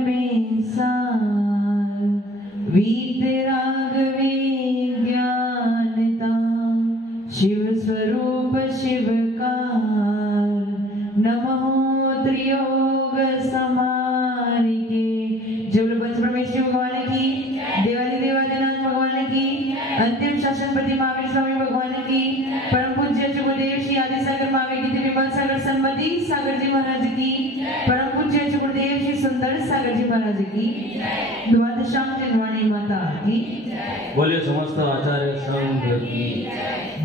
में साल वीत राघवे ज्ञानता शिव स्वरूप शिवकार नमो त्रियोग समारिके। जब परमेश्वर भगवान की, देवाली देवादिनाथ भगवान की, अंतिम शासन प्रति महावीर स्वामी भगवान की, परम पूज्य गुरुदेव श्री आदि सागर महावीर की, विमल सागर संबंधी सागर जी महाराज की, परम पूज्य गुरुदेव श्री सुंदर सागर जी महाराज की, द्वादशाम जनवाणी माता की, बोले समस्त आचार्य संघ की।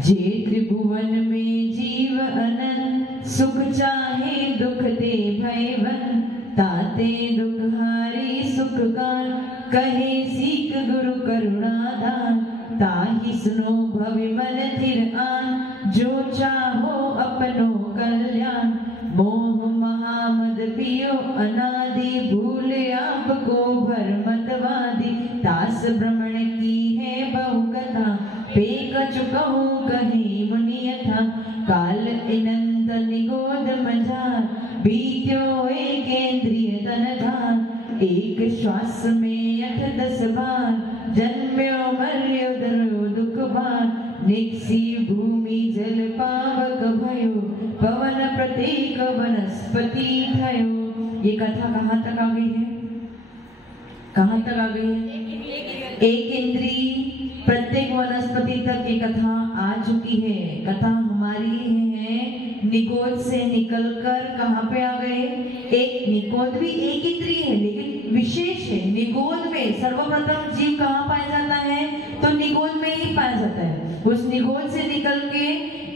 जे त्रिभुवन में जीव अनंत सुख चाहे दुख दे भयवन ताते दुख हारी सुख कान कहे सीख गुरु करुणादान ताहि सुनो भवि मन थिर आन जो चाहो अपनो कल्याण मोह महामद पियो अनादि भूल आपको भरमतवादी तास भ्रमण की है बहु कथा पे कछु कही मुनि यथा काल इनंत निगोद मजार बीत्यो एकेंद्रिय तनधार एक श्वास में 8-10 बार जन्म्यो मर्यो दरो दुख बार निक्सी भूमि जल पावक भयो पवन प्रतीक वनस्पति भयो। ये कथा कहाँ तक आ गई है? कहाँ तक आ गई है? एक इंद्री प्रत्येक वनस्पति तक ये कथा आ चुकी है। कथा हमारी है निकोद से निकलकर कहाँ पे आ गए? एक निकोद भी एक इंद्री है लेकिन विशेष है। निगोद में सर्वप्रथम जीव कहाँ पाया जाता है? तो निगोद में ही पाया जाता है। उस निगोद से निकल के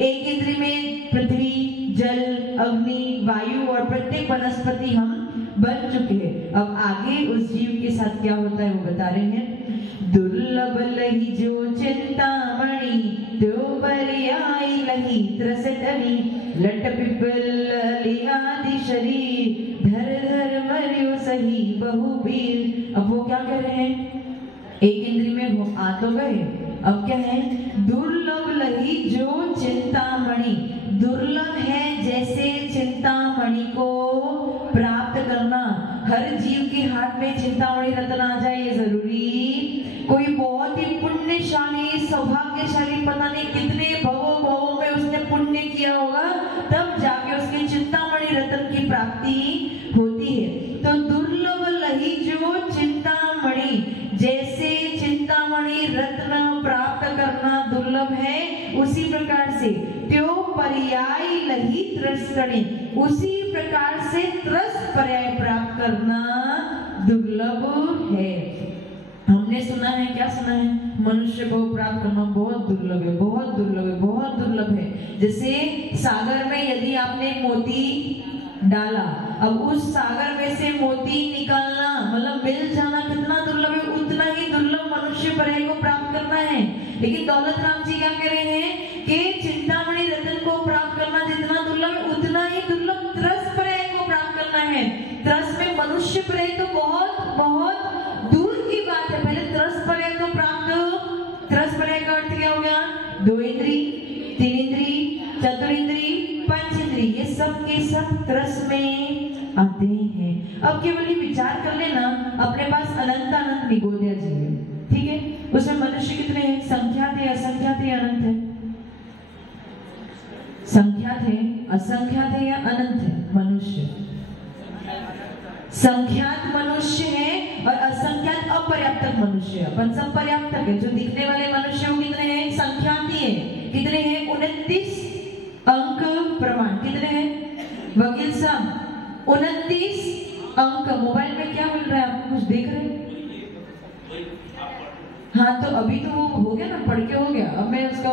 एक इंद्री में पृथ्वी, जल, अग्नि, वायु और प्रत्येक वनस्पति हम बन चुके हैं। अब आगे उस जीव के साथ क्या होता है वो बता रहे हैं। दुर्लभ लही जो चिंतामणि त्यो बरियाई लही त्रसटनी लट पिपल आदि शरीर धर धर मरियो सही बहुबीर। अब वो क्या कह रहे हैं? एक इंद्री में वो आ तो गए, अब क्या है? दुर्लभ लही जो चिंतामणि। दुर्लभ है जैसे चिंतामणि को प्राप्त करना। हर जीव के हाथ में चिंतामणि रत्न आ जाए ये जरूरी? कोई बहुत ही पुण्यशाली सौभाग्यशाली पता नहीं कितने भवों में उसने पुण्य किया होगा तब जाके उसके चिंतामणि रत्न की प्राप्ति होती है। तो दुर्लभ लही जो चिंतामणि, जैसे चिंतामणि रत्न प्राप्त करना दुर्लभ है उसी प्रकार से त्यो पर्याय लही त्रस्तणी, उसी प्रकार से त्रस्त पर्याय प्राप्त करना दुर्लभ है। हमने सुना है, क्या सुना है? मनुष्य को प्राप्त करना बहुत दुर्लभ है, बहुत दुर्लभ है, बहुत दुर्लभ है। जैसे सागर में यदि आपने मोती डाला, अब उस सागर में से मोती निकालना मतलब मिल जाना कितना दुर्लभ है, उतना ही दुर्लभ मनुष्य पर्याय को प्राप्त करना है। लेकिन दौलत राम जी क्या कह रहे हैं कि चिंतामणि रत्न को प्राप्त करना जितना दुर्लभ है उतना ही दुर्लभ त्रस पर्याय को प्राप्त करना है। त्रस में मनुष्य पर्याय तो बहुत बहुत दूर की बात है। पहले त्रस पर्याय को प्राप्त, त्रस पर्याय का अर्थ क्या हो गया? 2 इंद्री, 3 इंद्री, 4 इंद्री, 5 इंद्री, ये सब के सब त्रस में आते हैं। अब केवल ये विचार कर लेना, अपने पास अनंत अनंत निगोदिया जीव है, ठीक है? उसमें मनुष्य कितने हैं? संख्यात है, असंख्यात है, अनंत है? संख्यात है, असंख्यात है या अनंत है? मनुष्य संख्यात मनुष्य है और असंख्यात अपर्याप्तक मनुष्य है। अपन सब पर्याप्तक है। जो दिखने वाले मनुष्य वो कितने हैं? संख्यात ही है। कितने हैं? 29 अंक प्रमाण। कितने हैं? वकील साहब 29 अंक। मोबाइल में क्या मिल रहा है आपको? कुछ देख रहे हैं? हाँ, तो अभी तो वो हो गया ना, पढ़ के हो गया। अब मैं उसका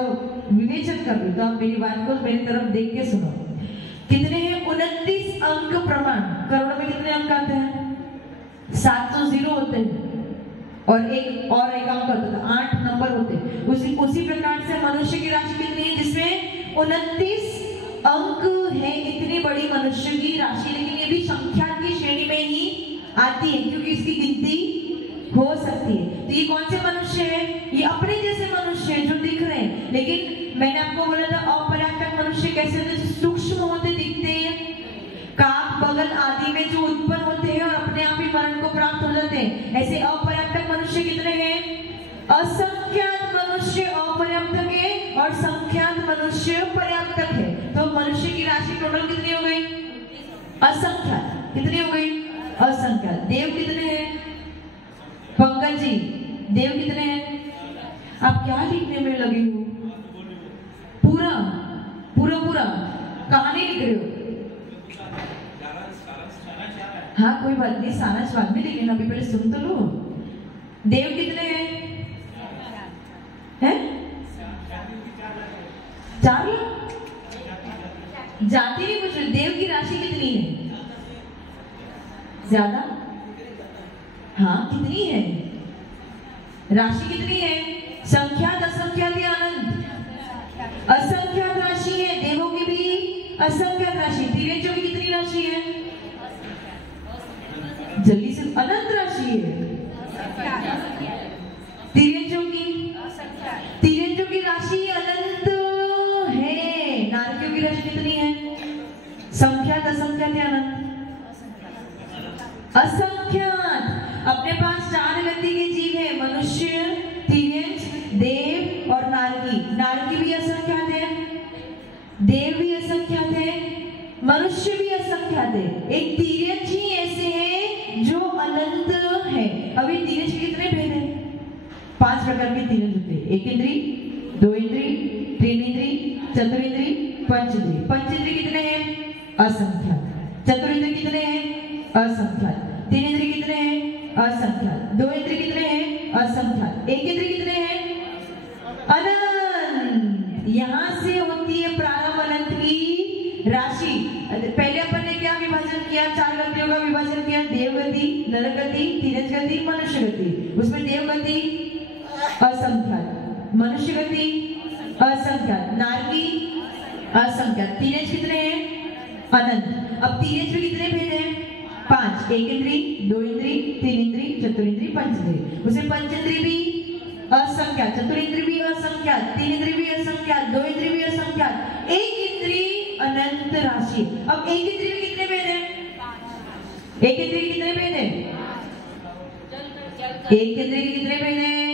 विवेचन कर रही हूँ, तो आप मेरी बात को मेरी तरफ देख के सुनो। कितने हैं? 29 अंक प्रमाण। करोड़ में कितने अंक आते हैं? 7 तो 0 होते हैं और एक अंक होता है, 8 नंबर होते हैं। उसी प्रकार से मनुष्य की राशि कितनी है? जिसमें 29 अंक है। इतनी बड़ी मनुष्य की राशि, लेकिन ये भी संख्या की श्रेणी में ही आती है क्योंकि इसकी गिनती हो सकती है। तो ये कौन से मनुष्य है? ये अपने जैसे मनुष्य हैं जो दिख रहे हैं। लेकिन मैंने आपको बोला था अपर्याप्तक मनुष्य कैसे होते? सूक्ष्म होते दिखते हैं, काक बगल आदि में जो उत्पन्न होते हैं और अपने आप ही भी मरण को प्राप्त हो जाते हैं। ऐसे अपर्याप्तक मनुष्य कितने हैं? असंख्यात मनुष्य अपर्याप्तक है और संख्यात मनुष्य पर्याप्तक है। तो मनुष्य की राशि टोटल कितनी हो गई? असंख्यात। कितनी हो गई? असंख्यात। देव कितने हैं? पंकज जी, देव कितने हैं? आप क्या लिखने में लगे हो? पूरा पूरा पूरा कहानी लिख रहे हो? हाँ कोई बात नहीं, सारांश बाद में लिखेना, अभी पहले सुन तो लो। देव कितने हैं? हैं? 4 लाख। जाति नहीं पूछ रहे, देव की राशि कितनी है? ज्यादा? हाँ कितनी है? राशि कितनी है? संख्यात असंख्यात या अनंत? असंख्यात राशि है। देवों की भी असंख्यात राशि। तिर्यंचों की कितनी राशि है? जल्दी से, अनंत राशि है। तिर्यंचों की राशि अनंत है। नारकियों की राशि कितनी है? संख्यात असंख्यात या अनंत? असंख्यात। अपने पास 4 गति के जीव है, मनुष्य, तिर्यंच, देव और नारकी। नारकी भी असंख्यात है, देव भी असंख्यात है, मनुष्य भी असंख्यात है। एक तिर्यंच ही ऐसे है जो अनंत है। अभी तिर्यंच के कितने भेद हैं? 5 प्रकार के तिर्यंच होते हैं। एक इंद्री, 2 इंद्री, 3 इंद्री, चतुरिंद्री, पंचेंद्री। पंचेंद्री कितने हैं? असंख्यात। चतुरिंद्री कितने हैं? असंख्यात। 3 इंद्री कितने हैं? असंख्यात। 2 इंद्री कितने हैं? असंख्यात। 1 इंद्री कितने हैं? अनंत। यहाँ से होती है प्रारंभ अनंत की राशि। पहले अपन ने क्या विभाजन किया? 4 गतियों का विभाजन किया। देव गति, नर गति, तिर्यंच गति, मनुष्य गति। उसमें देव गति असंख्यात, मनुष्य गति असंख्यात, नारकी असंख्यात। तिर्यंच कितने हैं? अनंत। अब तिर्यंच में कितने भेद हैं? 5। 1 इंद्री, 2 इंद्री, 3 इंद्री, चतुरिंद्री, पंचेंद्री। उसमें पंचेंद्री भी असंख्यात, चतुरिंद्री भी असंख्यात, 3 इंद्री भी असंख्यात, 2 इंद्री भी असंख्यात, 1 इंद्री अनंत राशि। अब 1 इंद्री में कितने भेद हैं? 1 इंद्री के कितने भेद हैं? 1 इंद्री के कितने भेद हैं?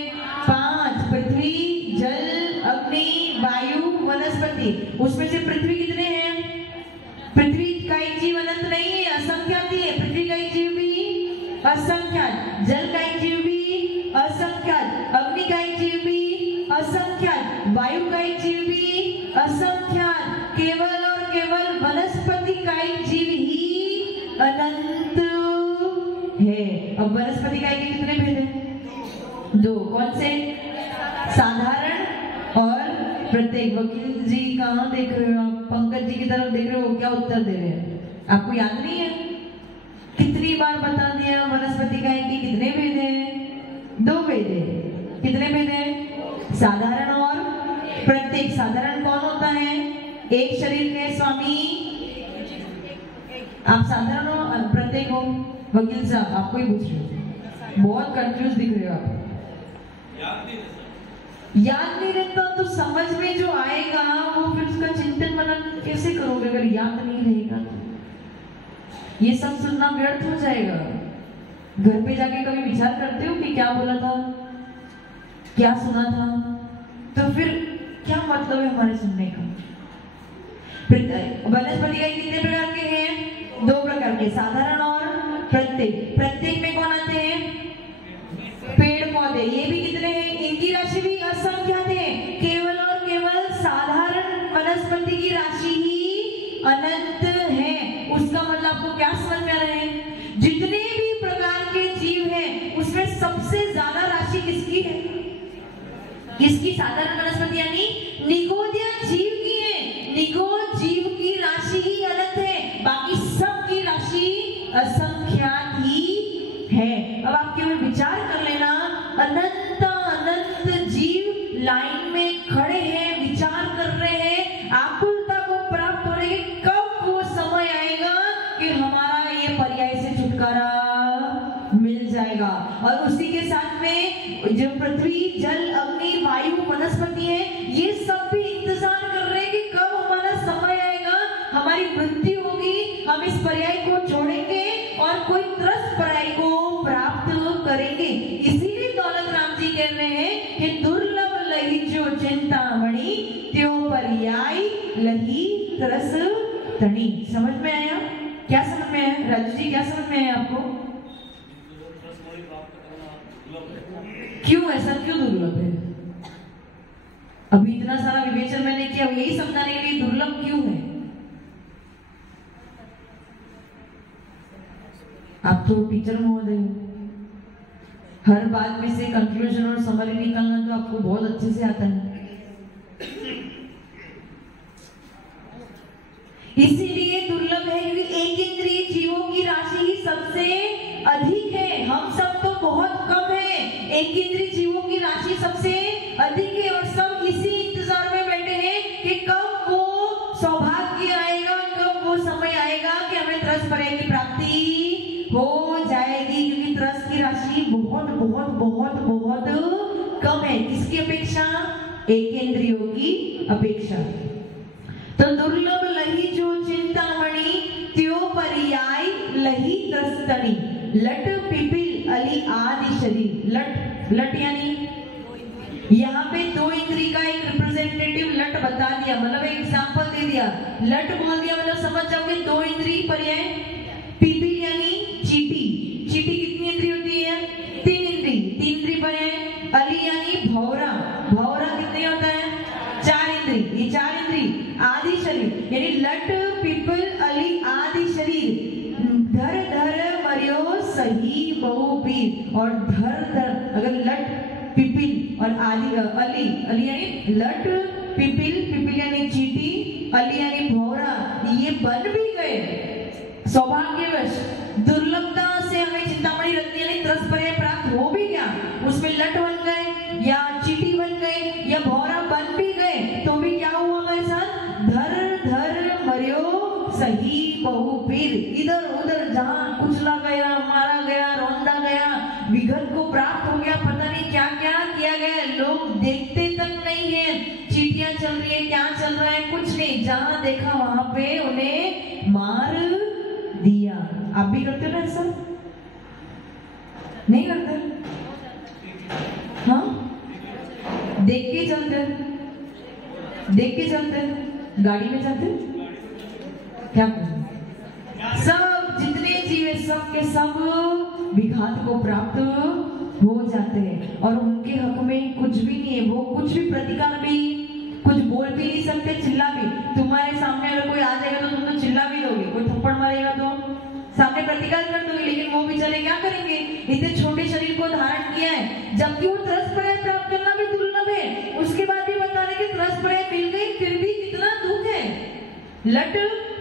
5। पृथ्वी, जल, अग्नि, वायु, वनस्पति। उसमें से पृथ्वी कितने हैं? पृथ्वी का एक जीव अनंत नहीं है, असंख्यात ही है। पृथ्वी का एक जीव भी असंख्यात, जल का एक जीव भी असंख्यात, अग्नि का एक जीव भी असंख्यात, वायु का एक जीव भी असंख्यात। केवल और केवल वनस्पति का एक जीव ही अनंत है। अब वनस्पति का एक कितने भेद है? 2। कौन से? साधारण और प्रत्येक। वकील जी कहाँ देख रहे हो आप? पंकज जी की तरफ देख रहे हो, क्या उत्तर दे रहे हैं? आपको याद नहीं है? कितनी बार बता दिया वनस्पति का एक कितने भेद हैं? 2 भेद है। कितने भेद हैं? साधारण और प्रत्येक। साधारण कौन होता है? एक शरीर के स्वामी। आप साधारण हो और प्रत्येक हो? वकील साहब आपको ही पूछ रहे हो, बहुत कंफ्यूज दिख रहे हो आप। याद नहीं रहता तो समझ में जो आएगा वो फिर उसका चिंतन मनन कैसे करोगे अगर याद नहीं रहेगा तो? ये सब सुनना व्यर्थ हो जाएगा। घर पे जाके कभी विचार करते हो कि क्या बोला था, क्या सुना था, तो फिर क्या मतलब है हमारे सुनने का? वनस्पति का कितने प्रकार के हैं? 2 प्रकार के, साधारण और प्रत्येक। प्रत्येक में कौन आते हैं? पेड़ पौधे। ये भी कितने हैं? इनकी राशि भी असंख्यात है। केवल और केवल साधारण वनस्पति की राशि ही अनंत है। उसका मतलब आपको क्या समझ में आ रहा है? जितने भी प्रकार के जीव हैं उसमें सबसे ज्यादा राशि किसकी है? किसकी? साधारण वनस्पति यानी निगोदिया जीव की है। निगोद जीव की राशि ही अनंत है, बाकी सब की राशि असंख्यात ही है। अब आप केवल विचार कर लेना, अनंत अनंत जीव लाइन में खड़े हैं, विचार कर रहे हैं, आकुलता को प्राप्त होने के कब वो समय आएगा कि हमारा ये पर्याय से छुटकारा मिल जाएगा। और उसी के साथ में जो पृथ्वी, जल, अग्नि, वायु, वनस्पति है, ये सब भी इंतजार कर रहे हैं कि कब हमारा समय आएगा, हमारी मृत्यु होगी, हम इस पर्याय को छोड़ेंगे और कोई त्रस्त पर्याय को समझ में आया? क्या समझ में आया राजू जी, क्या समझ में आया आपको? क्यों ऐसा क्यों दुर्लभ है? अभी इतना सारा विवेचन मैंने किया, यही समझाने के लिए दुर्लभ क्यों है। आप तो टीचर महोदय, हर बात में से कंक्लूजन और समरी निकालना तो आपको बहुत अच्छे से आता है। इसीलिए दुर्लभ है क्योंकि एक इंद्रिय जीवों की राशि ही सबसे अधिक है। हम सब तो बहुत कम है, एक इंद्रिय जीवों की राशि सबसे अधिक है और सब इसी इंतजार में बैठे हैं कि कब वो सौभाग्य आएगा, कब वो समय आएगा कि हमें त्रस भय की प्राप्ति हो जाएगी। क्योंकि त्रस की राशि बहुत बहुत बहुत बहुत कम है। किसकी अपेक्षा? एक इंद्रियों की अपेक्षा। तो दुर्लभ लही जो चिंतामणि त्यो पर्याय लही त्रस्तनी लट पिपिल अली आदि शरीर। लट, लट यानी यहाँ पे दो इंद्री का एक रिप्रेजेंटेटिव लट बता दिया, मतलब एक एग्जांपल दे दिया। लट बोल दिया मतलब समझ जाओगे दो इंद्री पर्याय। पिपिल यानी चीटी, चीटी कितनी इंद्री होती है? 3 इंद्री, 3 इंद्री पर्याय। अली यानी भौरा, भौरा कितने होता है? 4 इंद्री, ये 4 इंद्री। आदि शरीर यानी लट पिपल अली आदि शरीर। धर धर मर्यो सही बहुपीर। और धर धर, अगर लट पिपिल और आदि अली, अली यानी लट पिपिल, पिपिल यानी चीटी, अली यानी भौरा, ये बन भी गए सौभाग्यवश। दुर्लभता से हमें चिंतामणि रत्न यानी त्रस पर्याय प्राप्त हो भी गया, उसमें लट बन गए या चीटी बन गए या भौरा बन भी गए, तो भी क्या हुआ हमारे साथ? धर धर मर्यो सही बहुपीर। इधर उधर जहां कुचला गया, मारा गया, रौंदा गया, विघट को प्राप्त हो गया, पता नहीं क्या क्या किया गया, लोग देखते तक नहीं है। चीटियां चल रही है, क्या चल रहा है, कुछ नहीं, जहां देखा वहां पे उन्हें मार दिया। आप भी करते हो ना ऐसा? नहीं करते? हाँ, देख के चलते, देख के चलते, गाड़ी में जाते, क्या सब जितने जीव सब के सब विघात को प्राप्त हो जाते हैं और उनके हक में कुछ भी नहीं है। वो कुछ भी प्रतिकार भी, कुछ बोल भी नहीं सकते, चिल्ला भी। तुम्हारे सामने अगर कोई आ जाएगा तो तुम तो चिल्ला भी दोगे, कोई थप्पड़ मारेगा तो सामने प्रतिकार कर दोगे, लेकिन वो बेचारे क्या करेंगे? इतने छोटे शरीर को धारण किया है, जबकि वो त्रस पर्याय प्राप्त करना भी दुर्लभ है। उसके बाद भी बता रहे कि त्रस पर्याय मिल गई, फिर भी कितना दुख है। लट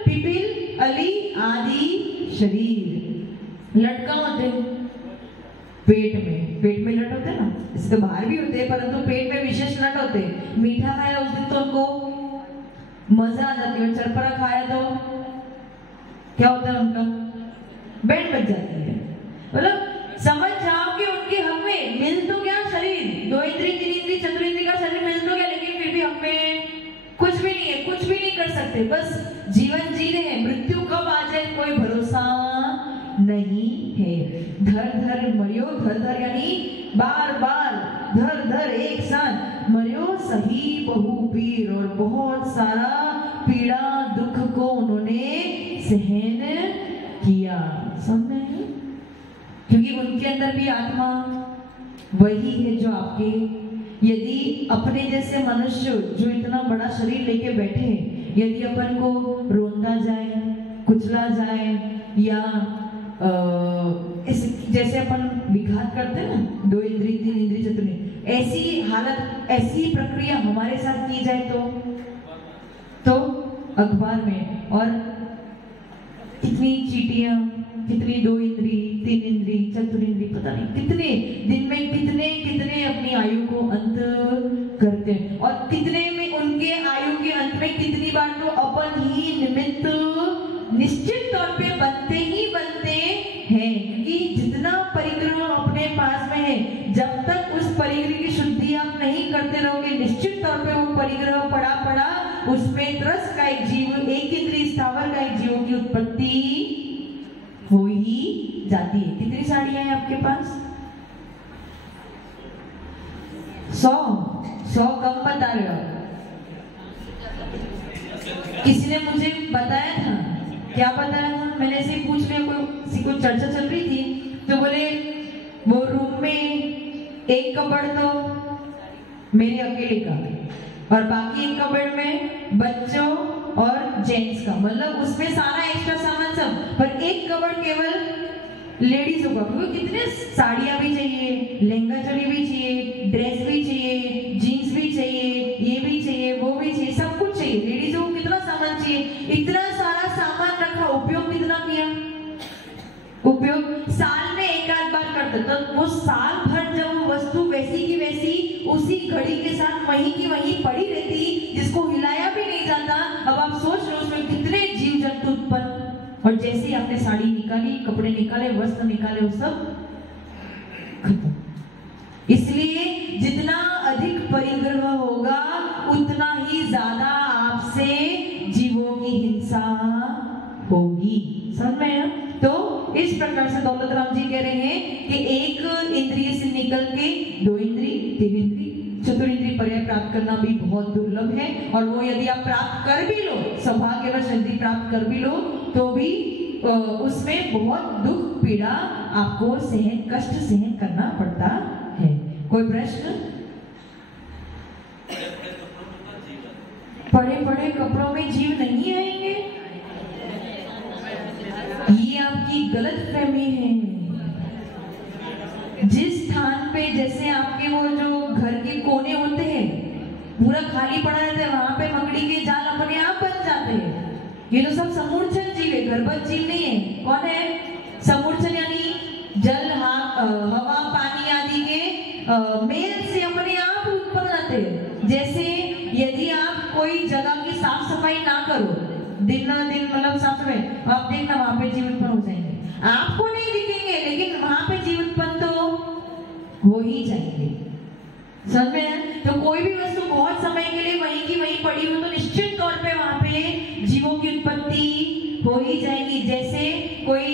पिपिल अली आदि शरीर। लट कहाँ होते हैं? पेट में, पेट में लट होते हैं ना, इसके बाहर भी होते हैं परंतु पेट में विशेष लट होते हैं। मीठा खाया उस दिन तो उनको मजा आ जाती है, चरपरा खाया तो क्या होता है? उनका बैंड बज जाती है। मतलब समझ जाओ कि उनके हक में मिल तो क्या शरीर, 2 इंद्री 3 इंद्री चतुर्इंद्री का शरीर मिल तो गया, लेकिन फिर भी हम में कुछ भी नहीं है, कुछ भी नहीं कर सकते, बस जीवन जी रहे हैं। मृत्यु कब आ जाए कोई भरोसा नहीं है। धर धर मरियो, धर धर यानी बार बार, धर धर एक साथ, मरियो सही बहुपीर, और बहुत सारा पीड़ा दुख को उन्होंने सहन किया। समझे? क्योंकि उनके अंदर भी आत्मा वही है जो आपके। यदि अपने जैसे मनुष्य जो इतना बड़ा शरीर लेके बैठे हैं, यदि अपन को रोंदा जाए, कुचला जाए या जैसे अपन विघात करते हैं ना, 2 इंद्री 3 इंद्री चतुर्इंद्री, ऐसी हालत, ऐसी प्रक्रिया हमारे साथ की जाए तो अखबार में, और कितनी चीटियां, कितनी 2 इंद्री 3 इंद्री चतुर्इंद्री, पता नहीं कितने दिन में कितने कितने अपनी आयु को अंत करते हैं, और कितने में उनके आयु के अंत में कितनी बार तो अपन ही निमित्त निश्चित तौर पे बनते ही बनते हैं। क्योंकि जितना परिग्रह अपने पास में है, जब तक उस परिग्रह की शुद्धि आप नहीं करते रहोगे, निश्चित तौर पे वो परिग्रह पड़ा पड़ा उसमें त्रस का एक जीव, एक इंद्रिय स्थावर का एक जीव की उत्पत्ति हो ही जाती है। कितनी साड़ियां हैं आपके पास? 100 कम बता रहे हो? किसी ने मुझे बताया था क्या बताया था? मैंने ऐसे ही पूछ लिया, कोई चर्चा चल रही थी तो बोले वो रूम में एक कबर्ड तो मेरे अकेले का और बाकी एक कबर्ड में बच्चों और जेंट्स का, मतलब उसमें सारा एक्स्ट्रा सामान सब, पर एक कबर्ड केवल लेडीजों का, क्योंकि कितने साड़ियां भी चाहिए, लहंगा चोली भी चाहिए, ड्रेस भी चाहिए, जीन्स भी चाहिए, ये भी चाहिए, वो भी चाहिए, सब कुछ चाहिए। लेडीजों को कितना सामान चाहिए, इतना सारा सामान रखा, उपयोग कितना किया? उपयोग साल में एक आध बार करते, तो वो साल भर जब वो वस्तु वैसी की वैसी उसी घड़ी के साथ वहीं की वहीं पड़ी रहती, जिसको हिलाया भी नहीं जाता। अब आप सोच लो उसमें कितने जीव जंतु उत्पन्न, और जैसे ही आपने साड़ी निकाली, कपड़े निकाले, वस्त्र निकाले, वो सब खत्म। इसलिए जितना अधिक परिग्रह होगा उतना ही ज्यादा आपसे जीवों की हिंसा होगी। समझ में आया? तो इस प्रकार से दौलत राम जी कह रहे हैं कि एक इंद्रिय से निकल के दो इंद्रिय, तीन इंद्रिय, चतुर्इंद्रिय पर्याय प्राप्त करना भी बहुत दुर्लभ है। और वो यदि आप प्राप्त कर भी लो, सौभाग्यवश यदि प्राप्त कर भी लो, तो भी उसमें बहुत दुख पीड़ा आपको सहन, कष्ट सहन करना पड़ता है। कोई प्रश्न? बड़े बड़े कपड़ों में जीव नहीं आएंगे, ये आपकी गलत फहमी है। जिस स्थान पे जैसे आपके वो जो घर के कोने होते हैं पूरा खाली पड़ा रहता है, वहां पे मकड़ी के जाल अपने आप बन जाते हैं। ये तो सब समूर्छन जीव है, गर्भस्थ जीव नहीं है। कौन है समूर्छन? यानी जल, हवा, पानी आदि के मेल से अपने आप उत्पन्न आते हैं। जैसे यदि आप कोई जगह की साफ सफाई ना करो, दिन ना दिन मतलब साफ सफाई, आप देखना वहां पे जीव उत्पन्न हो जाएंगे, आपको नहीं दिखेंगे लेकिन वहां पे जीव उत्पन्न तो हो ही जाएंगे। समझ में? तो कोई भी वस्तु बहुत समय के लिए वहीं की वहीं पड़ी हो तो निश्चित तौर पे वहां पे जीवों की उत्पत्ति हो ही जाएगी। जैसे कोई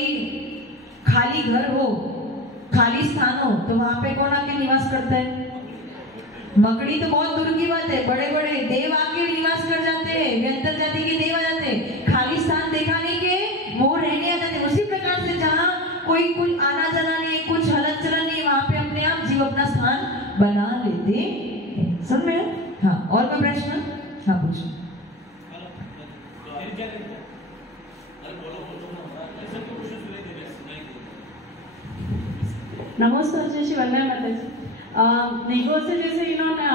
खाली घर हो, खाली स्थान हो, तो वहां पे कौन आके निवास करता है? मकड़ी तो बहुत दूर की बात है, बड़े बड़े देव आके निवास कर जाते हैं, व्यंतर जाति के देव आ जाते हैं। खाली स्थान देखा नहीं के वो रहने आ जाते हैं। उसी प्रकार से जहाँ कोई कुछ आना जाना नहीं, कुछ हलन चलन नहीं, वहां पे अपने आप जीव अपना स्थान बना लेते हैं। समझ में? हाँ, और कोई प्रश्न? हाँ पूछो। नमस्कार जय श्री वल्लभ माता जी। निगो से जैसे इन्होंने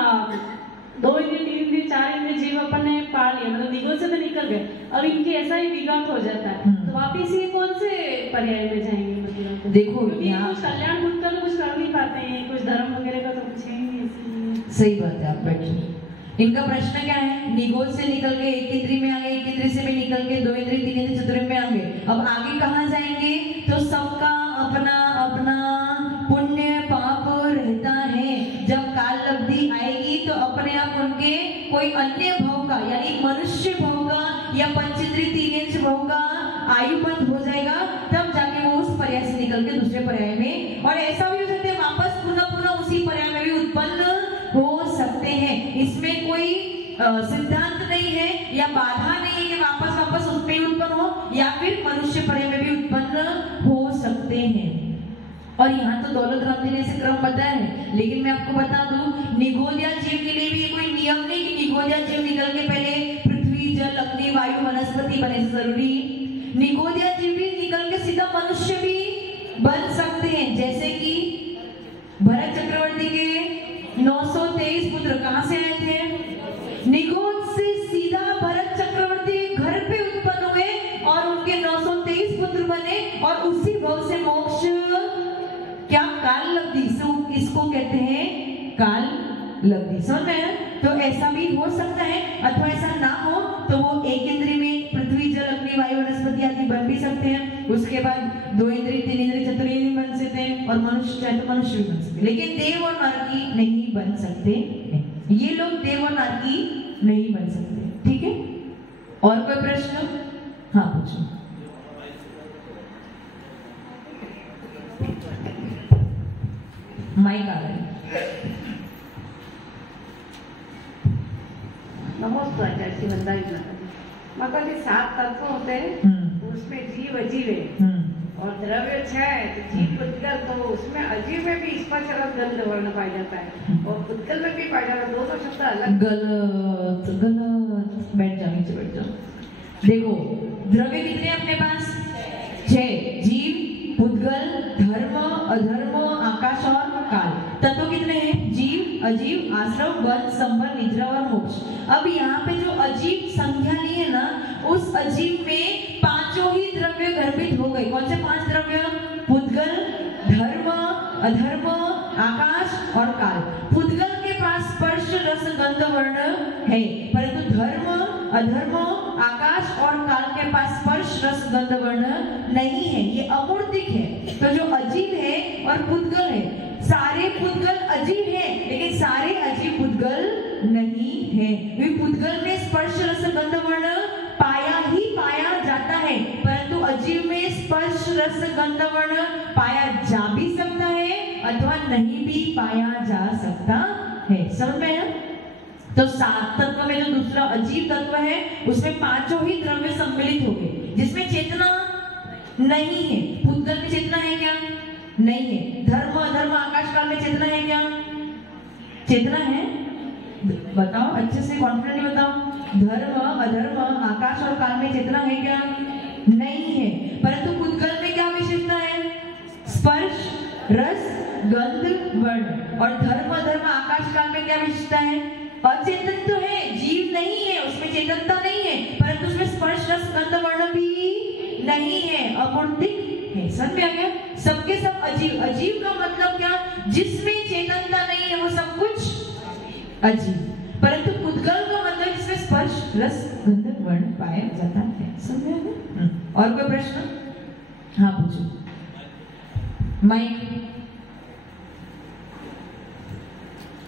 2 इंद्रिय, 3 इंद्रिय, 4 इंद्रिय जीव अपन ने पा लिया, मतलब निगो से तो निकल गए, अब इनकी ऐसा ही विघात हो जाता है, तो वापिस ये कौन से पर्याय में जाएंगे? मतलब देखो यहाँ कुछ कल्याण भूत का तो कुछ कर नहीं पाते हैं, कुछ धर्म वगैरह का तो कुछ है नहीं। सही बात है, आप बैठिए। इनका प्रश्न क्या है? निगोद से निकल के एक इंद्रिय में आ गए, एक इंद्रिय से भी निकल के 2 इंद्रिय, 3 इंद्रिय, चतुर्थ में आ गए। अब आगे कहाँ जाएंगे? तो सबका अपना अपना पुण्य पाप रहता है। जब काल लब्धि आएगी तो अपने आप उनके कोई अन्य भव का, यानी मनुष्य भव का या पंचेंद्रिय 3 इंच भव का आयु बंद हो जाएगा, तब जाके वो उस पर्याय से निकल के दूसरे पर्याय में, और ऐसा भी हो सकता है वापस पुनः पुनः उसी पर्याय में भी उत्पन्न हो सकते हैं। इसमें कोई सिद्धांत नहीं है या बाधा नहीं है कि वापस वापस उसमें ही उत्पन्न हो, या फिर मनुष्य पर्याय में भी उत्पन्न हो सकते हैं। और यहाँ तो दौलत राम जी ने ऐसे क्रम बताया है, लेकिन मैं आपको बता दूं निगोदिया जीव के लिए भी कोई नियम नहीं कि निगोदिया जीव निकल के पहले पृथ्वी, जल, अग्नि, वायु, वनस्पति बने, जरूरी। निगोदिया जीव भी निकल के सीधा मनुष्य भी बन सकते हैं। जैसे कि भरत चक्रवर्ती के 923 पुत्र कहाँ से आए थे? निगोद से सीधा भरत चक्रवर्ती घर पे उत्पन्न हुए और उनके 923 पुत्र बने, और उसी भव से मोक्ष, क्या काल लब्धि, इसको कहते हैं काल लब्धि। समझ में? तो ऐसा भी हो सकता है, अथवा ऐसा ना हो तो वो एक इंद्रिय में पृथ्वी, जल, अग्नि, वायु, वनस्पति आदि बन भी सकते हैं। उसके बाद 2 इंद्रिय, 3 इंद्रिय, चतुर्इंद्रिय बन सकते हैं, और मनुष्य चाहे तो मनुष्य भी बन सकते हैं, लेकिन देव और नरकी नहीं बन सकते हैं। ये लोग देव और नरकी नहीं बन सकते। ठीक है, और कोई प्रश्न? हाँ पूछो। माइक आ रहा है। नमस्कार जय श्री वल्लभ माता जी। माता जी 7 तत्व होते हैं, जीव अजीव है और द्रव्य छह है तो जीव पुद्गल, तो उसमें अजीव में भी स्पर्श रस गंध वर्ण पाया जाता है और पुद्गल में भी पाया जाता है। दोनों शब्द अलग। गलत गलत, बैठ जाओ नीचे बैठ जाओ। देखो द्रव्य कितने अपने पास? 6। जीव, पुद्गल, धर्म, अधर्म, आकाश और काल। तत्व कितने हैं? जीव, अजीव, आश्रव, बल, संबल, निद्रा और मोक्ष। अब यहाँ पे जो अजीव संख्या ली है ना, उस अजीव में पांचों ही द्रव्य गर्भित हो गए। कौन से 5 द्रव्य? पुद्गल, धर्म, अधर्म, आकाश और काल। पुद्गल के पास स्पर्श रस गंध वर्ण है, परंतु धर्म, अधर्म, आकाश और काल के पास स्पर्श रस गंध वर्ण नहीं है, ये अमूर्तिक है। तो जो अजीव है और पुद्गल है, सारे पुद्गल अजीव है लेकिन सारे अजीव पुद्गल नहीं है। पुद्गल में स्पर्श रस गंध वर्ण पाया ही पाया जाता है, परंतु अजीव में स्पर्श रस गंध वर्ण पाया जा भी सकता है अथवा नहीं भी पाया जा सकता है। समझ में आया? तो 7 तत्व में जो दूसरा अजीव तत्व है उसमें पांचों ही द्रव्य सम्मिलित हो गए, जिसमें चेतना नहीं है। पुद्गल में चेतना है क्या? नहीं है। धर्म, अधर्म, आकाश काल में चेतना है क्या? चेतना है? बताओ अच्छे से, कॉन्फिडेंटली बताओ। धर्म, अधर्म, आकाश और काल में चेतना है क्या? नहीं है। परंतु पुद्गल में क्या विशेषता है? स्पर्श, रस, गंध, वर्ण। और धर्म, अधर्म, आकाश काल में क्या विशेषता है? अचेतन तो है, जीव नहीं है, उसमें चेतनता नहीं है, परंतु उसमें स्पर्श रस गंध वर्ण भी नहीं है, अमूर्तिक है। समझ में आ गया? सबके सब अजीव। अजीव का मतलब क्या? जिसमें चेतनता नहीं है वो सब कुछ अजीव। परंतु पुद्गल का मतलब जिसमें स्पर्श रस गंध वर्ण पाया जाता है। समझ में आ गया? और कोई प्रश्न? हाँ पूछो। माइक।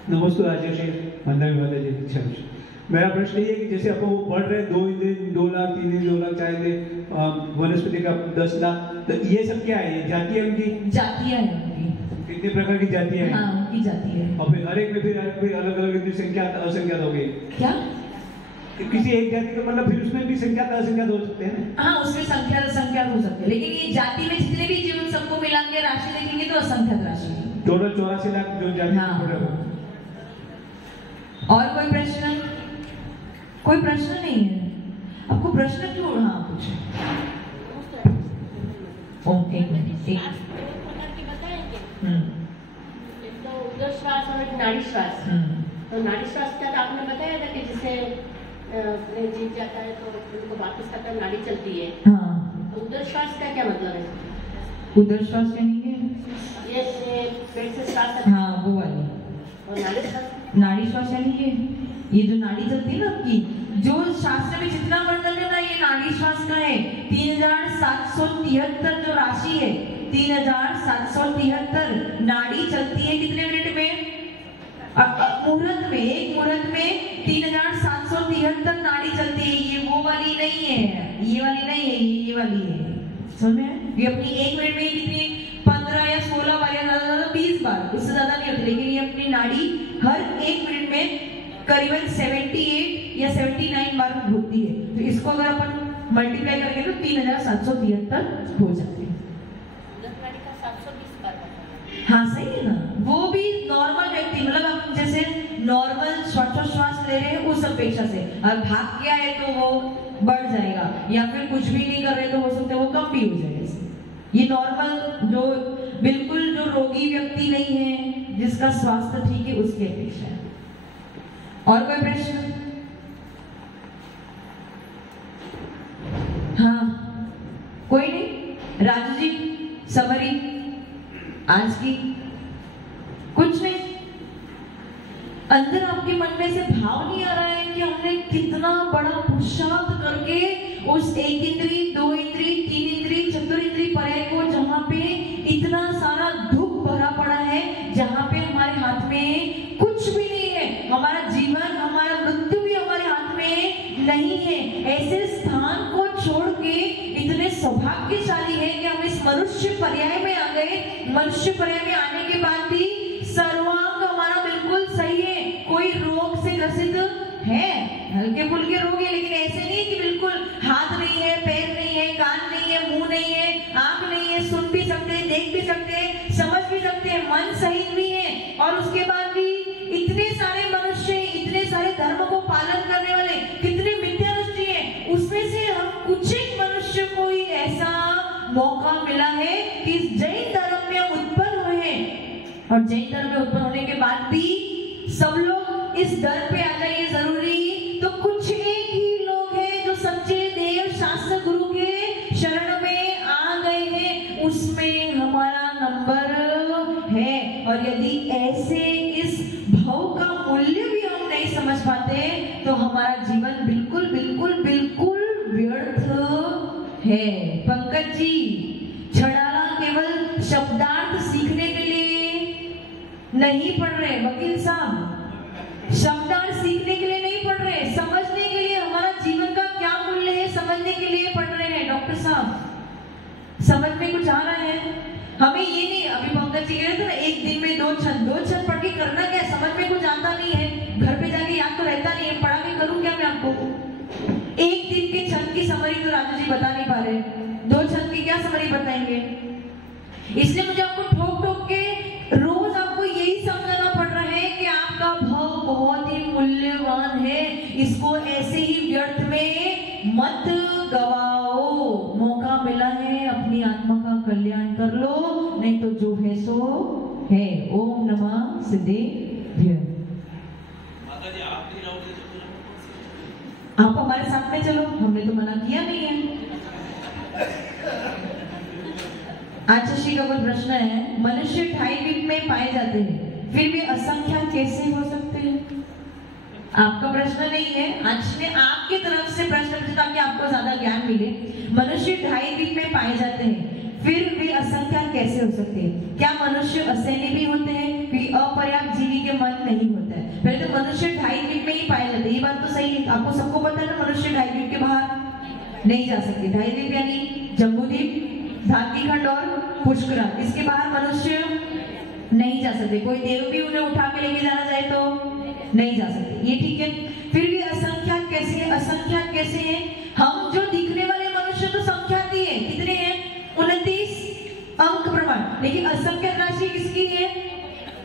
नमस्ते आचार्य मंदावी वाला जी। मेरा प्रश्न ये है कि जैसे अपन वो बढ़ रहे 2 दिन 2 लाख 3 दिन 2 लाख, चाहे वनस्पति का 10 लाख, तो ये सब क्या है? ये जाति है उनकी? जातियां हैं उनकी। कितने प्रकार की जातियां हैं? हाँ उनकी जाति है। और फिर हर एक में फिर अलग अलग संख्या असंख्यात हो गई क्या? किसी एक जाति का मतलब फिर उसमें भी संख्यात असंख्यात हो सकते हैं ना? हाँ उसमें संख्यात हो सकते हैं, लेकिन ये जाति में जितने भी जीव सबको मिला के राशि देखेंगे तो असंख्यात राशि है। टोटल 84 लाख जो जाति। हाँ। और कोई प्रश्न? कोई प्रश्न नहीं है? आपको प्रश्न क्यों? हाँ पूछो। ओके तो उदर श्वास और नाड़ी श्वास। तो नाड़ी श्वास का आपने बताया था कि जिसे जीत जाता है तो उनको वापस आता है, नाड़ी चलती है। हाँ। तो उदर श्वास का क्या मतलब है? उदर श्वास यानी कि ये पेट से श्वास। हाँ वो वाली। और नाड़ी श्वास? नाड़ी श्वास यानी ये जो नाड़ी चलती है ना आपकी, जो शास्त्र में जितना वर्णन है ना ये नाड़ी श्वास का है। 3773 जो राशि है, 3773 नाड़ी चलती है कितने मिनट में? मुहूर्त में, एक मुहूर्त में 3773 नाड़ी चलती है। ये वो वाली नहीं है, ये वाली नहीं है, ये वाली है। समझ में? ये अपनी एक मिनट में कितनी 15 या 16 बार या ज्यादा 20 बार, उससे ज्यादा नहीं होती, लेकिन ये अपनी नाड़ी हर एक मिनट में करीबन 78 या 79 बार घूमती है। तो इसको अगर अपन मल्टीप्लाई करेंगे तो 3773 हो जाते हैं। हाँ सही है ना? वो भी नॉर्मल व्यक्ति, मतलब आप जैसे नॉर्मल श्वासोच्छ्वास ले रहे हैं उस अपेक्षा से, और भाग गया है तो वो बढ़ जाएगा, या फिर कुछ भी नहीं कर रहे तो हो सकता है वो कम भी हो जाएगा। ये नॉर्मल जो बिल्कुल जो रोगी व्यक्ति नहीं है, जिसका स्वास्थ्य ठीक है, उसकी अपेक्षा है। और कोई प्रश्न? हाँ कोई नहीं? राजू जी समरी आज की कुछ नहीं? अंदर आपके मन में से भाव नहीं आ रहा है कि हमने कितना बड़ा पुरुषार्थ करके उस एक इंद्री, 2 इंद्री, 3 इंद्री, चतुर्इंद्री पर्याय को, जहाँ पे इतना सारा दुख भरा पड़ा है, जहाँ पे हमारे हाथ में कुछ भी नहीं है, हमारा जीवन, हमारा मृत्यु भी हमारे हाथ में नहीं है, ऐसे स्थान को छोड़ के इतने सौभाग्यशाली है कि हम इस मनुष्य पर्याय में आ गए। मनुष्य पर्याय में आने के बाद भी सर्वांग हमारा बिल्कुल सही है, कोई रोग से ग्रसित है, हल्के फुल्के रोग है, लेकिन ऐसे नहीं कि बिल्कुल हाथ नहीं है, पैर नहीं है, कान नहीं है, मुंह नहीं है, आंख नहीं है, सुन भी सकते हैं, देख भी सकते हैं, समझ भी सकते हैं, मन सहित भी है, और उसके बाद भी इतने सारे मनुष्य, इतने सारे धर्म को पालन करने वाले, कितने मिथ्या दृष्टि है, उसमें से हम कुछ एक मनुष्य को ही ऐसा मौका मिला है कि इस जैन धर्म में उत्पन्न हुए हैं, और जैन धर्म में उत्पन्न होने के बाद भी सब लोग इस दर पे आ जाइए जरूरी, तो कुछ एक ही लोग हैं जो सच्चे देव शास्त्र गुरु के शरण में आ गए हैं, उसमें हमारा नंबर है। और यदि ऐसे इस भाव का मूल्य भी हम नहीं समझ पाते तो हमारा जीवन बिल्कुल बिल्कुल बिल्कुल व्यर्थ है। पंकज जी, छड़ाला केवल शब्दार्थ सीखने के लिए नहीं पढ़ रहे, वकील साहब शब्दार्थ सीखने के लिए नहीं पढ़ रहे, समझने के लिए, हमारा जीवन का क्या मूल्य है समझने के लिए पढ़ रहे हैं। डॉक्टर साहब समझ में कुछ आ रहा है? हमें ये नहीं, अभी पंकज जी कह रहे थे ना, एक दिन में दो छंद पढ़ के करना क्या, समझ में कुछ आता नहीं है, घर पे जाके याद तो रहता नहीं है, पढ़ा के करूं क्या मैं आपको? एक दिन के छंद की समरी तो राजू जी बता नहीं पा रहे, दो छंद की क्या समरी बताएंगे? इसलिए मुझे आपको ठोक ठोक के रोज आपको यही समझाना पड़ रहा है कि आपका भाव बहुत ही मूल्यवान है, इसको ऐसे ही व्यर्थ में मत गवाओ। मौका मिला है, अपनी आत्मा का कल्याण कर लो, नहीं तो जो है सो है। ओम नमः सिद्धेभ्य। आप हमारे साथ में चलो, हमने तो मना किया नहीं है। आज श्री का कुछ प्रश्न है, मनुष्य 2.5 द्वीप में पाए जाते हैं, फिर भी असंख्यात कैसे हो सकते हैं? आपका प्रश्न नहीं है, आज ने आपकी तरफ से प्रश्न पूछा ताकि आपको ज्यादा ज्ञान मिले। मनुष्य 2.5 द्वीप में पाए जाते हैं, फिर भी असंख्यात कैसे हो सकते हैं? क्या मनुष्य असैन्य भी होते हैं? कि अपर्याप्त जीवी के मन नहीं होता है? पहले तो मनुष्य 2.5 द्वीप में ही पाए जाते हैं, ये बात तो सही है, आपको सबको पता है ना, मनुष्य 2.5 द्वीप के बाहर नहीं जा सकते। 2.5 द्वीप यानी जम्बूद्वीप, धात्रीखंड और पुष्करा, इसके बाहर मनुष्य नहीं जा सकते। कोई देव भी उन्हें उठा के लेके जाना चाहे तो नहीं जा सकते, ये ठीक है। फिर भी असंख्यात कैसे है? असंख्यात कैसे है? हम जो दिखने वाले मनुष्य तो संख्यात ही है, कितने हैं? 29 अंक प्रमाण, लेकिन असंख्यात राशि किसकी है?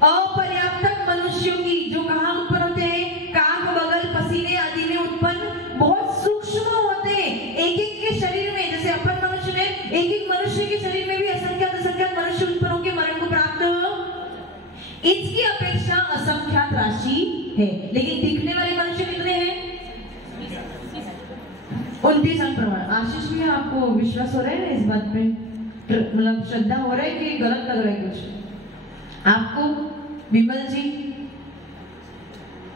अपर्याप्त मनुष्यों की, जो कहाँ उत्पन्न होते हैं? काख, बगल, पसीने आदि में उत्पन्न, बहुत सूक्ष्म होते हैं। एक एक के शरीर में, जैसे अपन मनुष्य में, एक एक मनुष्य के शरीर में भी असंख्यात असंख्यात मनुष्य उत्पन्न होकर मरण को प्राप्त हो, इसकी अपेक्षा असंख्यात राशि है। लेकिन दिखने वाले मनुष्य कितने हैं? 29 अंक प्रमाण। आशीष भी, आपको विश्वास हो रहा है ना इस बात पे? मतलब श्रद्धा हो रहा है कि गलत लग रहा है कुछ आपको? विमल जी,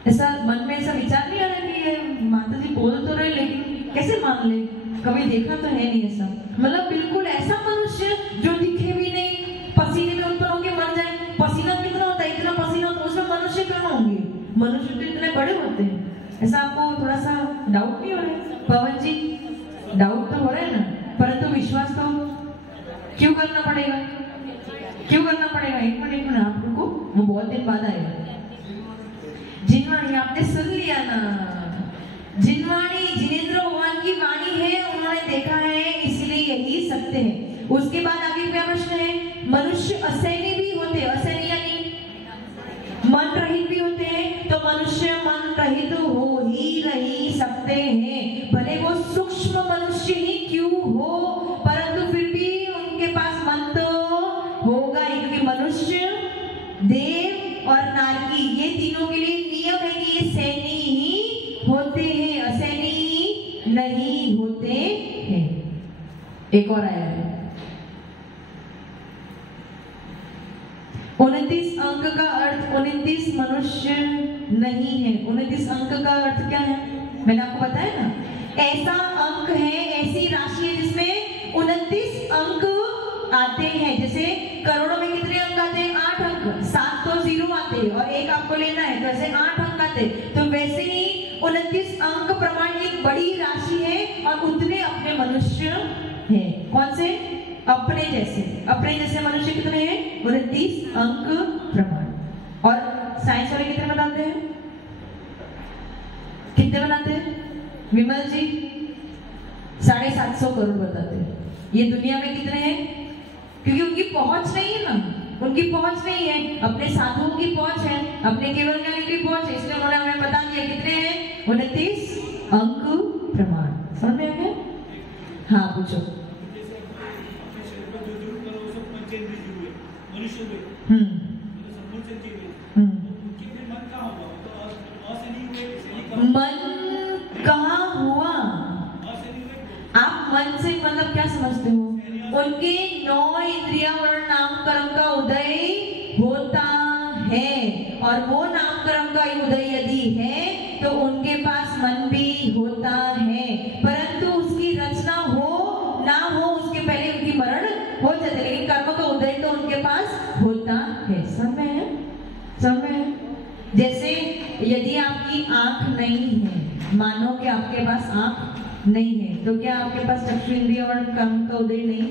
ऐसा मन में ऐसा विचार नहीं आ रहा कि माता जी बोल तो रहे लेकिन कैसे मान ले? कभी देखा तो है नहीं ऐसा, मतलब बिल्कुल ऐसा मनुष्य जो दिखे भी नहीं, पसीने में उत्पन्न होकर मर जाए। पसीना कितना होता है? इतना पसीना होता है, उसमें मनुष्य कहाँ होंगे? मनुष्य तो इतने बड़े होते हैं। ऐसा आपको थोड़ा सा डाउट नहीं हो रहा है? पवन जी, डाउट तो हो रहा है ना, परंतु विश्वास तो क्यों करना पड़ेगा? क्यों करना पड़ेगा? एक मिनट आप रुको, वो बहुत दिन बाद आएगा। जिनवाणी आपने सुन लिया ना, जिनवाणी जिनेंद्र भगवान की वाणी है, उन्होंने देखा है, इसलिए यही सत्य है। उसके बाद आगे क्या प्रश्न है? मनुष्य असैन्य भी होते हैं, असैन्य यानी मन रहित भी होते हैं, तो मनुष्य मन रहित हो ही नहीं सकते हैं, भले वो सूक्ष्म मनुष्य ही क्यों हो, परंतु फिर भी उनके पास मन तो होगा ही, क्योंकि मनुष्य, देव और नारकी, ये तीनों के लिए नियम है कि ये सैनी ही होते हैं, असैनी नहीं होते हैं। एक और आया है 29 अंक का अर्थ 29 मनुष्य नहीं है। 29 अंक का अर्थ क्या है? मैंने आपको बताया ना, ऐसा अंक है, ऐसी राशि है जिसमें 29 अंक आते हैं। जैसे करोड़ों में कितने अंक आते हैं? 8 अंक, 7 तो 0 आते हैं और 1 आपको लेना है, तो ऐसे 8 अंक आते हैं। तो वैसे ही 29 अंक प्रमाण एक बड़ी राशि है और उतने अपने मनुष्य हैं। कौन से? अपने जैसे मनुष्य कितने हैं? 29 अंक प्रमाण। और साइंस वाले कितने बताते हैं? कितने बनाते हैं? विमल जी 750 करोड़ बताते हैं। ये दुनिया में कितने हैं? क्योंकि उनकी पहुंच नहीं है ना, उनकी पहुंच नहीं है, अपने साधुओं की पहुंच है, अपने केवल ज्ञानी की पहुंच है, इसलिए उन्होंने हमें बता दिया कितने हैं? 29 अंक प्रमाण। समझ में आ गया? हाँ पूछो। मन कहाँ हुआ? आप मन से मतलब क्या समझते हो? उनके 9 इंद्रिया और नाम कर्म का उदय होता है, और वो नाम कर्म का उदय यदि है तो उनके पास मन भी होता है, परंतु उसकी रचना हो ना हो उसके पहले उनकी मरण हो जाती है, लेकिन कर्म का उदय तो उनके पास होता है। समय जैसे यदि आपकी आंख नहीं है, मानो कि आपके पास आंख नहीं है, तो क्या आपके पास चक्षु इंद्रिय और कर्म का उदय नहीं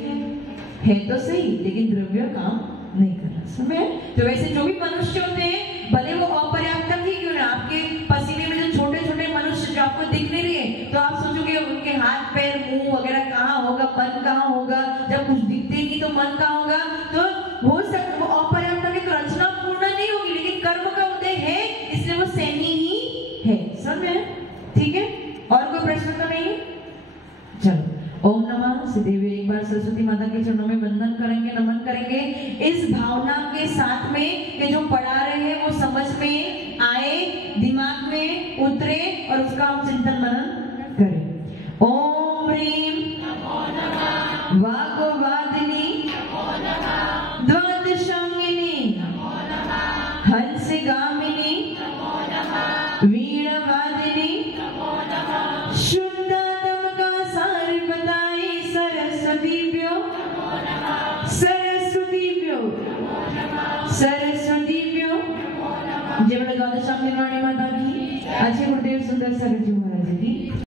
है तो सही, लेकिन द्रव्य काम नहीं कर रहा। समय तो वैसे जो भी मनुष्य होते हैं, भले वो अपर्याप्त ही क्यों ना, आपके पसीने में जो छोटे छोटे मनुष्य जो आपको दिख नहीं रहे, तो आप सोचोगे उनके हाथ पैर मुंह वगैरह कहाँ होगा, मन कहाँ होगा, जब कुछ दिखते नहीं तो मन कहाँ होगा, तो हो सकता वो अपर्याप्त की रचना पूर्ण नहीं होगी, लेकिन कर्म का उदय है, इसलिए वो सैनी ही है। समझ में? ठीक है, और कोई प्रश्न तो नहीं? चलो, ओम नमः सिद्धेवे एक बार सरस्वती माता के चरणों में वंदन करेंगे, नमन करेंगे, इस भावना के साथ में कि जो पढ़ा रहे हैं वो समझ में आए, दिमाग में उतरे और उसका हम चिंतन मनन करें। ओम ह्रीम वाग्वादिनी द्वादशांगिनी हंसगामिनी वीणवादिनी शुद्धात्म का सार बताए सरस्वतीभ्यो जय बोले द्वादशांगिनी वाणी माता की। अच्छे गुरुदेव सुंदर सर जी।